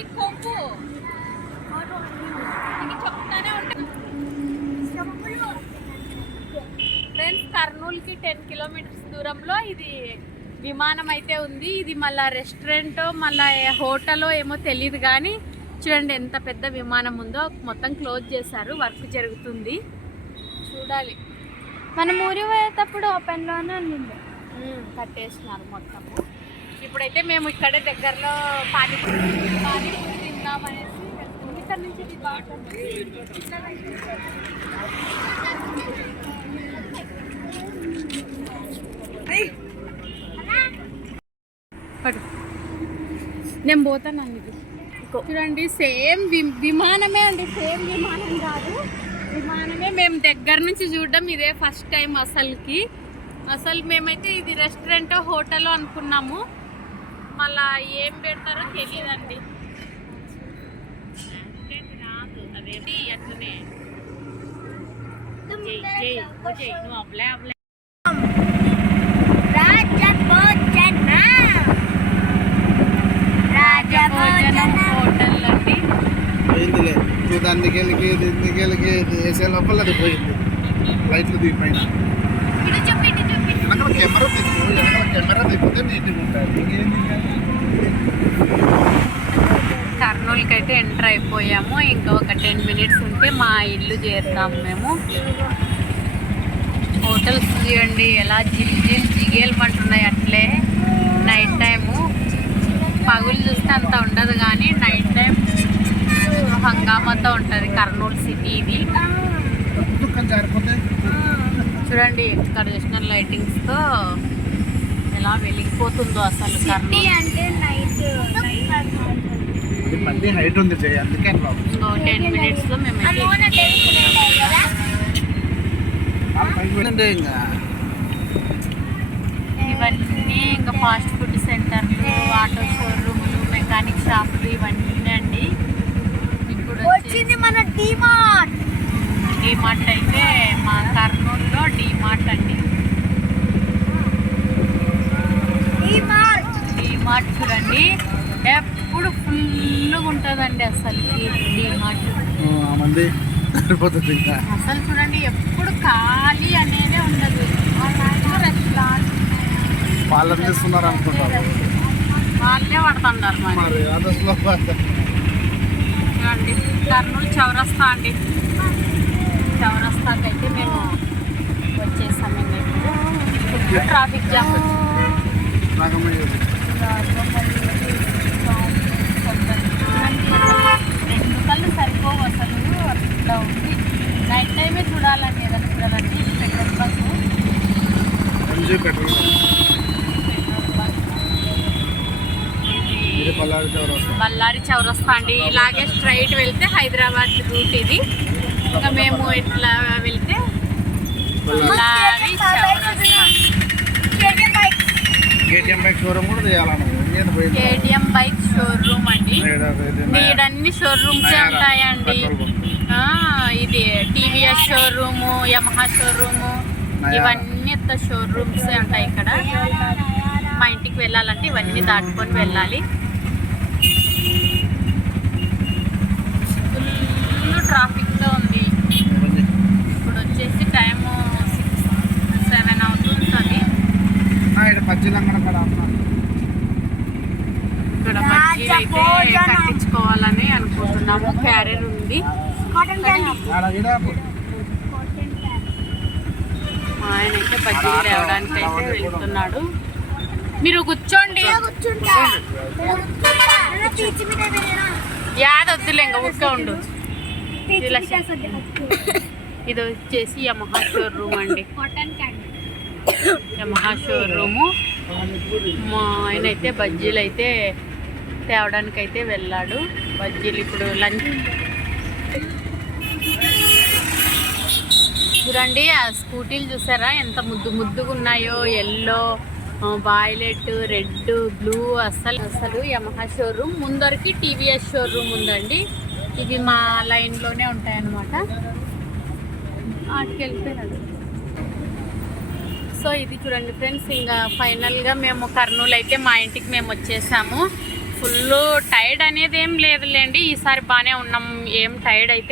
నీ కొవ్వు చెప్తానే ఉంటాను. ఫ్రెండ్స్, కర్నూలుకి 10 కిలోమీటర్స్ దూరంలో ఇది విమానం అయితే ఉంది. ఇది మళ్ళీ రెస్టారెంట్ మళ్ళీ హోటల్ ఏమో తెలియదు, కానీ చూడండి ఎంత పెద్ద విమానం ఉందో. మొత్తం క్లోజ్ చేశారు, వర్క్ జరుగుతుంది. చూడాలి. మనం ఊరి పోయేటప్పుడు ఓపెన్లోనే ఉంది, కట్టేసినారు మొత్తము. ఇప్పుడైతే మేము ఇక్కడే దగ్గరలో పానీపూరి తిందామనేసి ఇక్కడ నుంచి నేను పోతాను అందుకు. చూడండి, సేమ్ విమానమే అండి, సేమ్ విమానం కాదు, విమానమే. మేము దగ్గర నుంచి చూడడం ఇదే ఫస్ట్ టైం. అసలు మేమైతే ఇది రెస్టారెంట్ హోటల్ అనుకున్నాము, మళ్ళా ఏం పెడతారో తెలియదండి. అదేంటి అట్లనే నువ్వు అప్లై హోటల్ అండి. అందుకెళ్ళకి వేసే లోపల అది పోయింది. లైట్లు దిగిపోయిన కెమెరా తిప్పితే నీట్గా ఉంటుంది. కర్నూలుకి అయితే ఎంటర్ అయిపోయాము. ఇంకా ఒక 10 మినిట్స్ ఉంటే మా ఇల్లు చేరుతాము మేము. హోటల్స్ చూడండి ఎలా జిగేలమంటున్నాయి. అట్లే నైట్ టైము, పగులు చూస్తే అంత ఉండదు, కానీ నైట్ టైం హంగామాతో ఉంటుంది కర్నూలు సిటీ. ఇది చూడండి ట్రెడిషనల్ లైటింగ్స్తో ఎలా వెలిగిపోతుందో అసలు. కర్నూలు అంటే నైట్ హైట్ ఉంది, 10 మినిట్స్లో మేము ఇవన్నీ ఇంకా ఫాస్ట్ ఫుడ్ సెంటర్లు, ఆటో షోరూమ్లు, మెకానిక్ షాపులు ఇవన్నీ అండి. ఇప్పుడు వచ్చింది మన డీమార్ట్ అయితే మా కర్నూలులో డీమార్ట్ అండి. డీమార్ట్ చూడండి ఎప్పుడు ఫుల్గా ఉంటుందండి అసలు. డీమార్ట్ అసలు చూడండి ఎప్పుడు ఖాళీ అనేది ఉండదు. వాళ్ళని చేస్తున్నారు అనుకుంటారు, వాళ్ళే పడుతున్నారు మరి. చూడండి కర్నూలు చౌరస్తా అండి. చౌరస్తాకి అయితే మేము వచ్చేసాం. ఇంకా ట్రాఫిక్ జామ్. 2 కళ్ళు సరిపోవు అసలు, అట్లా ఉంది. నైట్ టైమే చూడాలండి, ఏదైనా చూడాలంటే పెట్రోల్ బస్సు. బళ్ళారి చౌరస్తా అండి. ఇలాగే స్ట్రైట్ వెళ్తే హైదరాబాద్ రూట్ ఇది. ఇంకా మేము ఇట్లా వెళ్తే బళ్ళారి చౌరస్తా. కేటీఎం బైక్ షోరూమ్ కూడా చేయాలన్నా. కేటీఎం బైక్ షోరూమ్ అండి. ఈడన్ని షోరూమ్సే ఉంటాయండి. ఇది టీవీఎస్ షోరూము, యమహా షోరూము, ఇవన్నీ షోరూమ్సే ఉంటాయి ఇక్కడ. మా ఇంటికి వెళ్ళాలంటే ఇవన్నీ దాటుకొని వెళ్ళాలి. ఫుల్ ట్రాఫిక్తో ఉంది. ఇప్పుడు వచ్చేసి టైము 6-7 అవుతుంది. ఇక్కడ బజ్జీలు అయితే కట్టించుకోవాలని అనుకుంటున్నాము. క్యారియర్ ఉంది. ఆయన అయితే బజ్జీలు తేవడానికి అయితే వెళ్తున్నాడు. మీరు కూర్చోండి. యాదొద్దులే, ఇంకా ఊరికే ఉండు. ఇది వచ్చేసి యమహా షోరూమ్ అండి. Yamaha showroom. మా ఆయన అయితే బజ్జీలు అయితే తేవడానికి అయితే వెళ్ళాడు. బజ్జీలు ఇప్పుడు లంచ్. చూడండి ఆ స్కూటీలు చూసారా ఎంత ముద్దుగా ఉన్నాయో. Yellow, violet, red, blue. అసలు యమహా షోరూమ్ ముందరికి టీవీఎస్ షోరూమ్ ఉందండి. ఇవి మా లైన్లోనే ఉంటాయన్నమాట. వాటికి వెళ్ళిపోయినాడు. సో ఇది చూడండి ఫ్రెండ్స్, ఇంకా ఫైనల్గా మేము కర్నూలు అయితే మా ఇంటికి మేము వచ్చేసాము. ఫుల్ టైర్డ్ అనేది ఏం లేదులేండి, ఈసారి బాగానే ఉన్నాం, ఏం టైర్డ్ అయితే